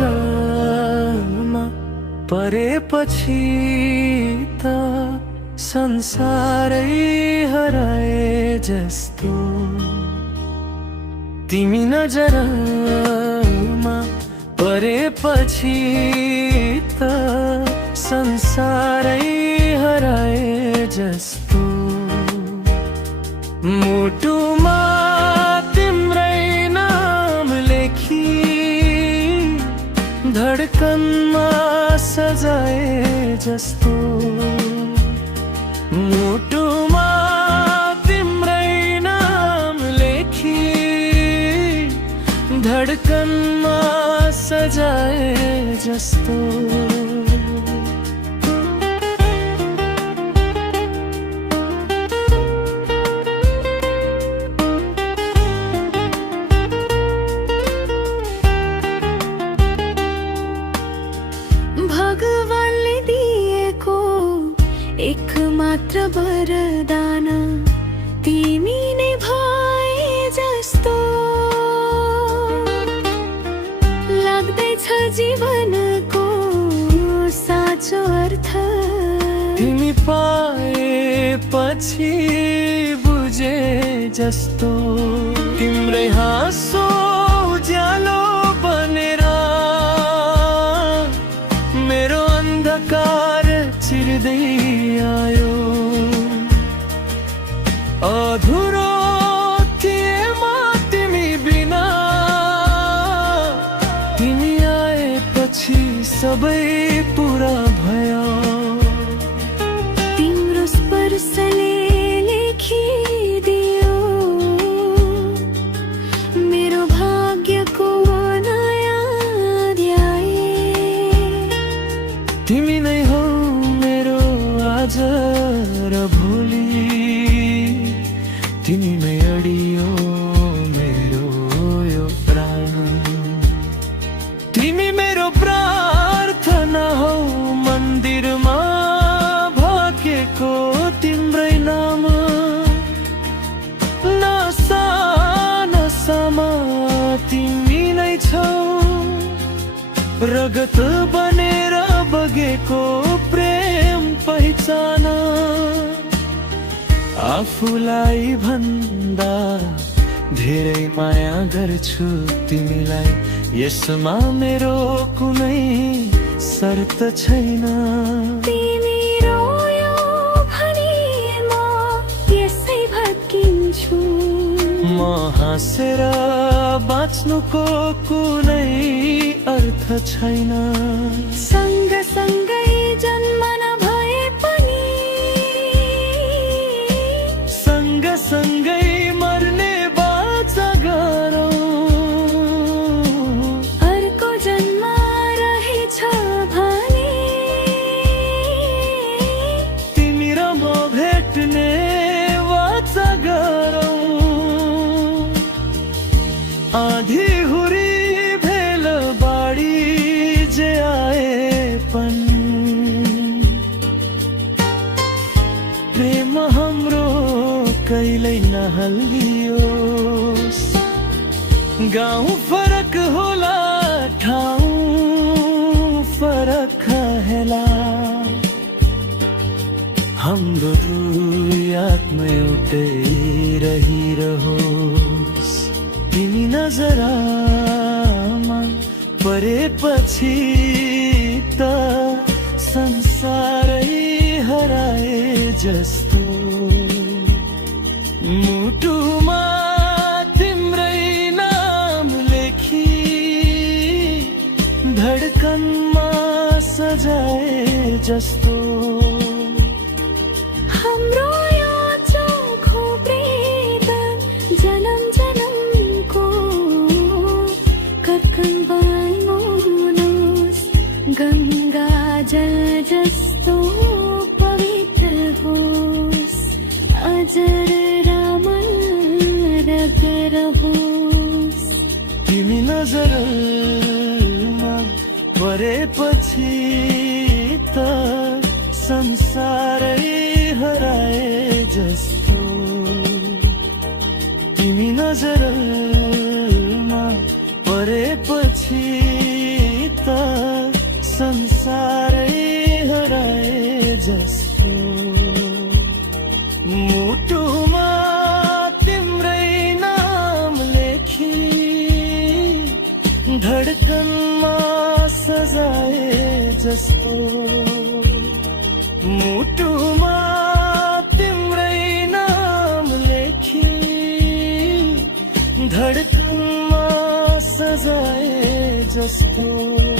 नजरमा परेपछि त संसारै हराए जस्तो। तिमी नजरमा परेपछि त संसारै हराए जस्तो। मुटुमा तिम्रै नाम लेखी धडकनमा सजाए जस्तो। मुटुमा तिम्रै नाम लेखी धडकनमा सजाए जस्तो। भगवानले दिएको एक मात्र वरदान तिमी नै भए जस्तो लाग्दैछ जीवनको साँचो अर्थ। तिमी पाएपछि बुझे जस्तो। तिम्रै हाँसो उज्यालो बनेर मेरो अन्धकार चिर्दै आयो। अधुरो थिएमा तिमी बिना, तिमी आएपछि सबै पुरा भयो। तिम्रो स्पर्शले लेखिदियो मेरो भाग्यको नयाँ अध्याय। तिमी नै हो मेरो आज र भोलि, तिमी नै अडियो मेरो यो प्राण। तिमी मेरो प्रार्थना हौ मन्दिरमा भाकेको तिम्रै नाम। नसा नसामा तिमी नै छौ रगत बनेर बगेको प्रेम पहिचान। आफूलाई भन्दा धेरै माया गर्छु तिमीलाई, यसमा मेरो कुनै शर्त छैन। तिमी रोयो भनी म यसै भत्किन्छु। म हाँसेर बाँच्नुको कुनै अर्थ छैन। सँगसँगै जन्म नभए पनि सँगसँगै मर्ने बाचा गरौँ। अर्को जन्म रहेछ भने तिमी र म भेट्ने वाचा गरौँ। आधी हुरी भेल बाढी जे आए पण प्रेम हाम्रो कहिल्यै नहल्लियोस्। गाउँ फरक होला ठाउँ फरक हेला, हाम्रो दुई आत्मा एउटै रहिरहोस्। तिमी नजरमा परेपछि त संसारै हराए जस्तो। मुटुमा तिम्रै नाम लेखी धडकनमा सजाए जस्तो। हाम्रो यो चोखो प्रेम जन्म जन्मको कर्कन बनाउनुहोस्। गङ्गा जल जस्तो पवित्र होस्, अजर रहोस्। तिमी नजरमा परेपछि त संसारै हराए जस्तो। तिमी नजरमा परेपछि जस्तो मुटुमा तिम्रै नाम लेखी धडकनमा सजाए जस्तो मुटुमा तिम्रै नाम लेखी धडकनमा सजाए जस्तो